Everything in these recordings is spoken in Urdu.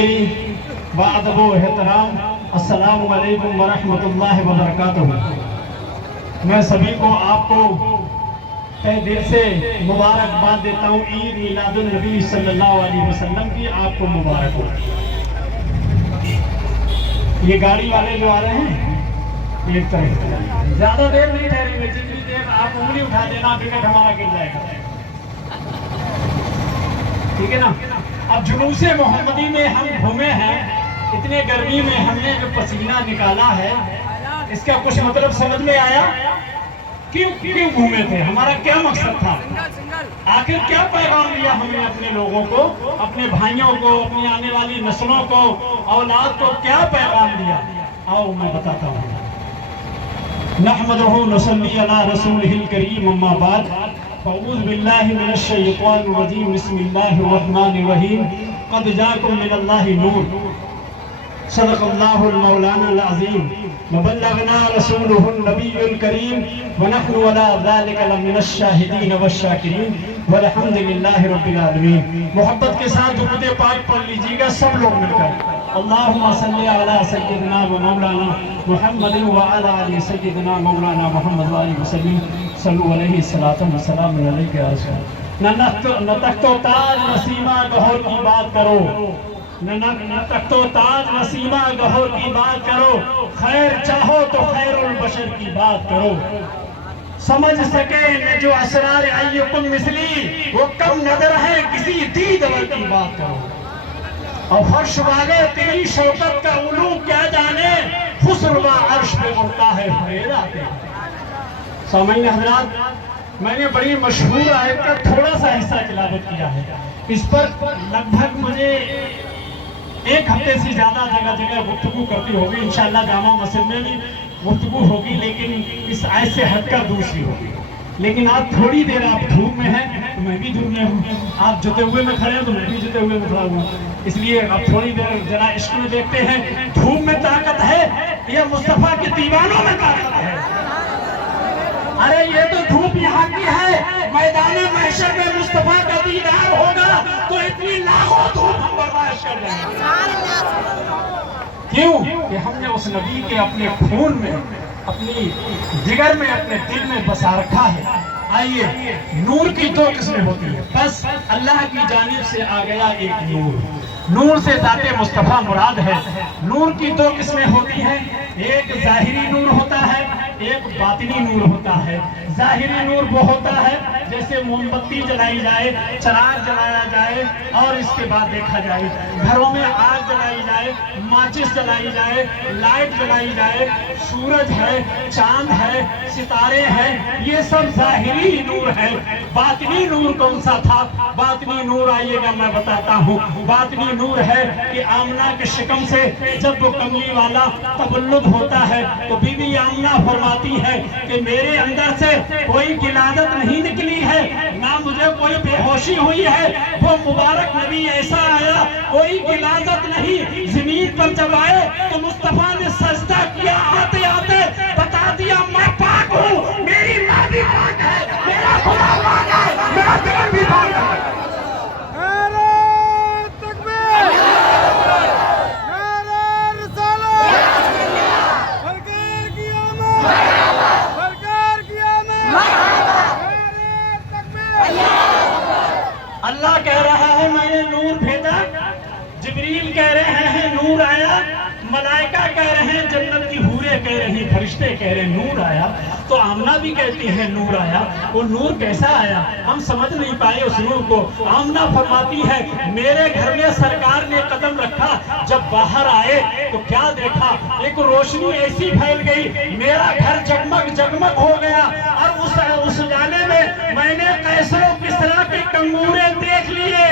وادب و احترام، السلام علیکم ورحمۃ اللہ وبرکاتہ۔ میں سبھی کو آپ کو تہ دل سے مبارکباد دیتا ہوں۔ عید میلاد النبی صلی اللہ علیہ وسلم کی آپ کو مبارک ہو۔ یہ گاڑی والے جو آ رہے ہیں ایک طرح زیادہ دیر نہیں ٹھہریں گے، جتنی دیر آپ انگلی اٹھا دینا ٹکٹ ہمارا گر جائے گا، ٹھیک ہے نا۔ اب جلوس محمدی میں ہم گھومے ہیں، اتنے گرمی میں ہم نے جو پسینہ نکالا ہے، اس کا کچھ مطلب سمجھ میں آیا؟ کیوں گھومے تھے؟ ہمارا کیا مقصد تھا؟ آخر کیا پیغام دیا ہمیں اپنے لوگوں کو، اپنے بھائیوں کو، اپنی آنے والی نسلوں کو، اولاد کو کیا پیغام دیا؟ آؤ میں بتاتا ہوں۔ نحمدہ نصلی علی رسولہ الکریم، اما بعد، فاعوذ باللہ من الشیطان الرجیم، بسم اللہ الرحمن الرحیم۔ قد جاکم من اللہ نور، صدق اللہ المولانا العظیم، وبلغنا رسولہ النبی الکریم، ونحن علی ذلک لمن الشاہدین والشاکرین، والحمد للہ رب العالمین۔ محبت کے ساتھ درود پاک پڑھ لیجیے گا سب لوگ مل کر۔ اللہم صلی علی سیدنا و مولانا محمد وعلی آل سیدنا مولانا محمد وآلہ وسلم، صلو علیہ الصلاۃ والسلام علیک یا رسول اللہ۔ نہ تخت و تاج نسیمہ گہر کی بات کرو، نہ تخت و تاج نسیمہ گہر کی بات کرو، خیر چاہو تو خیر البشر کی بات کرو۔ سمجھ سکے نہ جو اسرار ایکم مثلی، وہ کم نظر ہے کسی دیدور کی بات کرو۔ اور فرش والے تیری شوکت کا علو کیا جانے، خسروا عرش پہ اڑتا ہے فریدا کے۔ سامعین حضرات، میں نے بڑی مشہور آیت کا تھوڑا سا حصہ تلاوت کیا ہے، اس پر لگ بھگ مجھے ایک ہفتے سے زیادہ جگہ جگہ گفتگو کرتی ہوگی، انشاءاللہ جامع مسجد میں بھی گفتگو ہوگی، لیکن اس آیت سے ہٹ کر دوسری ہوگی۔ لیکن آپ تھوڑی دیر آپ دھوپ میں ہیں تو میں بھی دھوپ میں ہوں، آپ جتے ہوئے میں کھڑے ہیں تو میں بھی جتے ہوئے میں کھڑا ہوں، اس لیے آپ تھوڑی دیر ذرا عشق میں دیکھتے ہیں، دھوپ میں طاقت ہے یا مصطفیٰ کے دیوانوں میں طاقت ہے؟ ارے یہ تو دھوپ یہاں کی ہے، میدان محشر میں مصطفیٰ کا دیدار ہوگا تو اتنی لاکھوں دھوپ ہم برداشت کر جائیں گے۔ کیوں کہ ہم نے اس نبی کے اپنے خون میں، اپنی جگر میں، اپنے دل میں بسا رکھا ہے۔ آئیے، نور کی دو قسمیں ہوتی ہیں، بس اللہ کی جانب سے آ گیا ایک نور، نور سے ذات مصطفیٰ مراد ہے۔ نور کی دو قسمیں ہوتی ہیں، ایک ظاہری نور ہوتا ہے، ایک باطنی نور ہوتا ہے۔ ظاہری نور وہ ہوتا ہے جیسے موم بتی جلائی جائے، چراغ جلایا جائے اور اس کے بعد دیکھا جائے، گھروں میں آگ جلائی جائے، ماچس جلائی جائے، لائٹ جلائی جائے، سورج ہے، چاند ہے، ستارے ہیں، یہ سب ظاہری نور ہے۔ باطنی نور کون سا تھا؟ باطنی نور آئیے گا میں بتاتا ہوں۔ باطنی نور ہے کہ آمنہ کے شکم سے جب وہ کملی والا تولد ہوتا ہے تو بی بی آمنہ فرماتی ہے کہ میرے اندر سے کوئی غلاظت نہیں نکلی ہے، نہ مجھے کوئی بے ہوشی ہوئی ہے۔ وہ مبارک نبی ایسا آیا، کوئی غلاظت نہیں، زمین پر جب آئے تو مصطفیٰ نے سجدہ کیا، آتے آتے بتا دیا میں پاک ہوں، میری ماں بھی پاک ہے، میرا خدا پاک ہے، میرا دل بھی پاک ہے۔ اللہ کہہ رہا ہے میں نے نور بھیجا، جبریل کہہ رہے ہیں نور آیا، ملائکہ کہہ رہے ہیں، جنت کی حوریں کہہ رہی ہیں، فرشتے کہہ رہے ہیں نور آیا، تو آمنہ بھی کہتی ہے نور آیا۔ وہ نور کیسا آیا ہم سمجھ نہیں پائے اس نور کو۔ آمنہ فرماتی ہے میرے گھر میں سرکار نے قدم رکھا، جب باہر آئے تو کیا دیکھا، ایک روشنی ایسی پھیل گئی، میرا گھر جگمگ جگمگ ہو گیا، اور اس اجالے میں نے قیصر و کسریٰ کے کنگورے دیکھ لیے،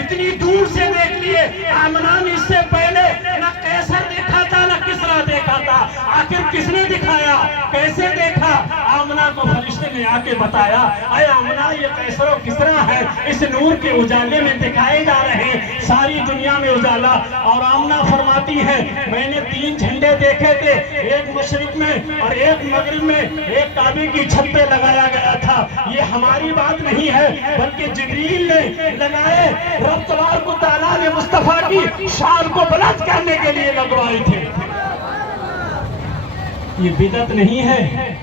اتنی دور سے دیکھ لیے۔ آمنہ نے اس سے پہلے نہ قیصر دیکھا تھا نہ کسریٰ دیکھا تھا، آخر کس نے دکھایا، کیسے دیکھا؟ آمنہ کو فرشتے نے آ کے بتایا اے آمنہ یہ قیصر و کسریٰ ہے، اس نور کے اجالے میں دکھائے جا رہے ہیں ساری دنیا میں اجالا۔ اور آمنہ فرماتی ہے میں نے 3 جھنڈے دیکھے تھے، ایک مشرق میں اور ایک مغرب میں، ایک کعبے کی چھت پہ لگایا گیا تھا۔ یہ ہماری بات نہیں ہے بلکہ جبریل نے لگائے، رب تبارک و تعالیٰ نے مصطفیٰ کی شان کو بلند کرنے کے لیے لگوائے تھے۔ یہ بدعت نہیں ہے،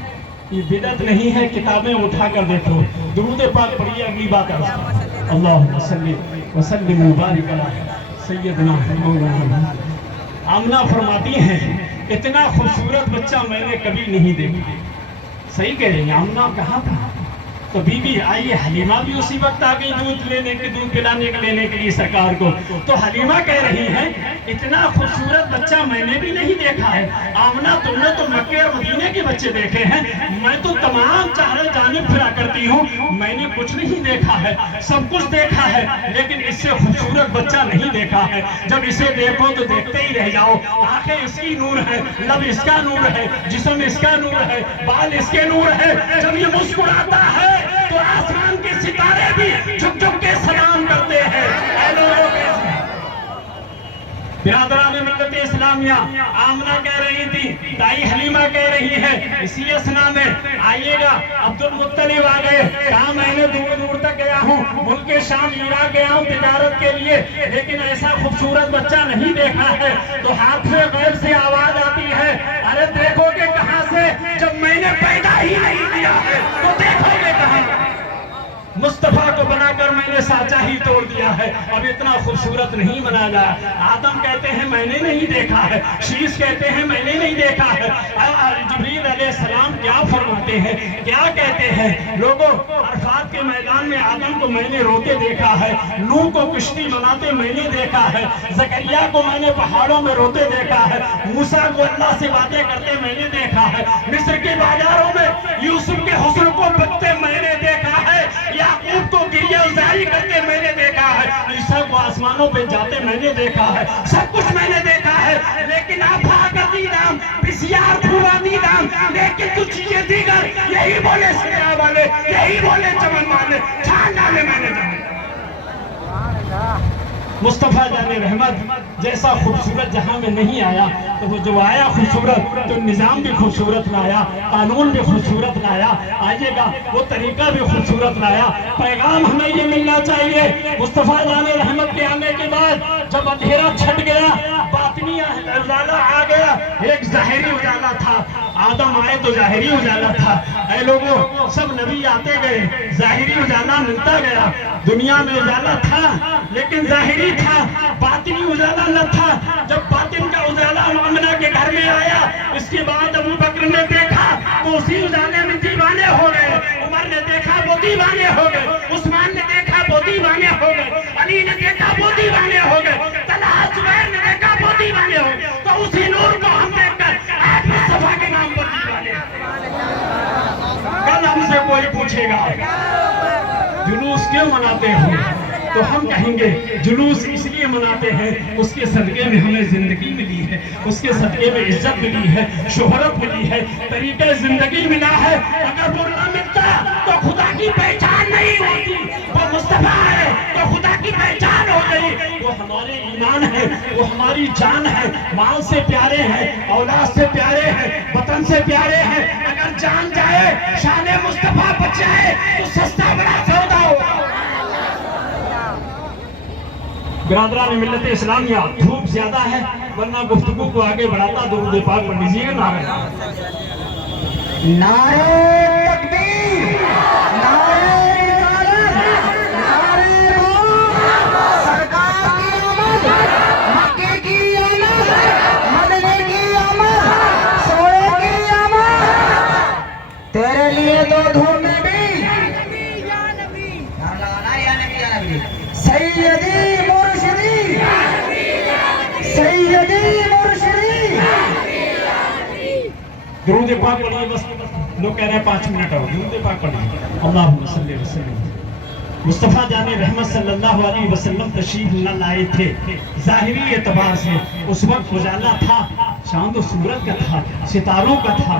یہ بدعت نہیں ہے، کتابیں اٹھا کر دیکھو، درود پاک پڑھیے، اگلی بات ہے اللہم صلی وسلم مبارک علی سیدنا محمد۔ آمنہ فرماتی ہیں اتنا خوبصورت بچہ میں نے کبھی نہیں دیکھا۔ صحیح کہہ رہی ہیں، آمنہ کہاں تھا؟ تو بی بی آئیے، حلیمہ بھی اسی وقت آ گئی دودھ پلانے کے لیے سرکار کو۔ تو حلیمہ کہہ رہی ہیں اتنا خوبصورت بچہ میں نے بھی نہیں دیکھا ہے۔ آمنہ تم نے تو مکے اور مدینے کے بچے دیکھے ہیں، میں تو تمام چارے جانب پھرا کرتی ہوں، میں نے کچھ نہیں دیکھا ہے، سب کچھ دیکھا ہے لیکن اس سے خوبصورت بچہ نہیں دیکھا ہے۔ جب اسے دیکھو تو دیکھتے ہی رہ جاؤ، آنکھیں اس کی نور ہے، لب اس کا نور ہے، جسم اس کا نور ہے، بال اس کے نور ہے۔ جب یہ مسکراتا ہے تو آسمان کے ستارے بھی جھک جھک کے سلام کرتے ہیں۔ برادران ملت اسلامیہ، آمنہ کہہ رہی تھی، دائی حلیمہ کہہ رہی ہے، اسی اسنا میں آئیے گا عبد المطلب آ گئے، کہا میں نے دور دور تک گیا ہوں، ملک شام عراق گیا ہوں تجارت کے لیے، لیکن ایسا خوبصورت بچہ نہیں دیکھا ہے۔ تو ہاتھ سے غیب سے آواز آتی ہے، ارے دیکھو گے کہاں سے جب میں نے پیدا ہی نہیں کیا ہے تو دیکھو گے کہاں؟ مصطفیٰ کو بنا کر میں نے سانچہ ہی توڑ دیا ہے، اب اتنا خوبصورت نہیں بنا جائے۔ آدم کہتے ہیں میں نے نہیں دیکھا ہے، شیش کہتے ہیں میں نے نہیں دیکھا ہے۔ جبریل علیہ السلام کیا فرماتے ہیں، کیا کہتے ہیں؟ لوگوں، عرفات کے میدان میں آدم کو میں نے روتے دیکھا ہے، نوح کو کشتی بناتے میں نے دیکھا ہے، زکریا کو میں نے پہاڑوں میں روتے دیکھا ہے، موسیٰ کو اللہ سے باتیں کرتے میں نے دیکھا ہے، مصر کے بازاروں میں یوسف کے حسن کو بکتے میں نے دیکھا ہے، یعقوب کو گریہ ازاری کرتے میں نے دیکھا ہے، عیسیٰ کو آسمانوں پہ جاتے میں نے دیکھا ہے، سب کچھ میں نے دیکھا ہے، لیکن آپ آگر دیدام بسیار پھوا دیدام، لیکن کچھ چیزیں دیگر یہی بولے سیاہ والے، یہی بولے چمن والے، چھان ڈالے میں نے جانے۔ مصطفیٰ جان رحمت جیسا خوبصورت جہاں میں نہیں آیا، تو وہ جو آیا خوبصورت تو نظام بھی خوبصورت لایا، قانون بھی خوبصورت لایا، آئیے گا وہ طریقہ بھی خوبصورت لایا۔ پیغام ہمیں یہ ملنا چاہیے، مصطفیٰ جان رحمت کے آنے کے بعد جب اندھیرا چھٹ گیا، باطنی اجالا آ گیا، ایک ظاہری اجالا تھا، آدم آئے تو ظاہری اجالا تھا۔ اے لوگوں، سب نبی آتے گئے، ظاہری اجالا ملتا گیا، دنیا میں اجالا تھا لیکن ظاہری تھا، باطنی اجالا نہ تھا۔ جب باطن کا اجالا آمنہ کے گھر میں آیا، اس کے بعد ابو بکر نے دیکھا تو اسی اجالے میں دیوانے ہو گئے، عمر نے دیکھا وہ دیوانے ہو گئے، عثمان نے دیکھا وہ دیوانے ہو گئے، علی نے دیکھا وہ دیوانے ہو گئے، طلحہ زبیر نے دیکھا وہ دیوانے ہو گئے۔ تو اسی نور کو ہم دیکھ کر آج مصطفیٰ کے نام پر دیوانے۔ کل ہم سے کوئی پوچھے گا جلوس کیوں مناتے ہو، تو ہم کہیں گے جلوس اس لیے مناتے ہیں اس کے صدقے میں ہمیں زندگی ملی ہے، اس کے صدقے میں عزت ملی ہے، شہرت ملی ہے، طریقہ زندگی ملا ہے۔ اگر وہ نہ ملتا تو خدا کی پہچان نہیں ہوتی، وہ مصطفیٰ ہے تو خدا کی پہچان ہو گئی، وہ ہمارے ایمان ہے، وہ ہماری جان ہے، مال سے پیارے ہیں، اولاد سے پیارے ہیں، وطن سے پیارے ہیں۔ اگر جان جائے، شان مصطفیٰ بچ جائے تو سستا بڑا سودا ہوگا۔ برادران ملت اسلامیہ، دھوپ زیادہ ہے ورنہ گفتگو کو آگے بڑھاتا، درود پاک پڑھ لیجیے گا۔ نعرہ تکبیر، نعرہ رسالت، نعرہ رسول، سرکار کی آمد، مکے کی آمد، مدینے کی آمد، سونے کی آمد، تیرے لیے دو دھوم میں بھی سیدی مرشدی، سیدی مرشدی۔ درود پاک پڑھیے، بس لوگ کہہ رہے ہیں 5 منٹ اور درود پاک پڑھیے۔ اللہم صلی وسلم۔ مصطفیٰ جان رحمت صلی اللہ علیہ وسلم تشریف نہ لائے تھے، ظاہری اعتبار سے اس وقت اجالا تھا، چاند و سورج کا تھا، ستاروں کا تھا،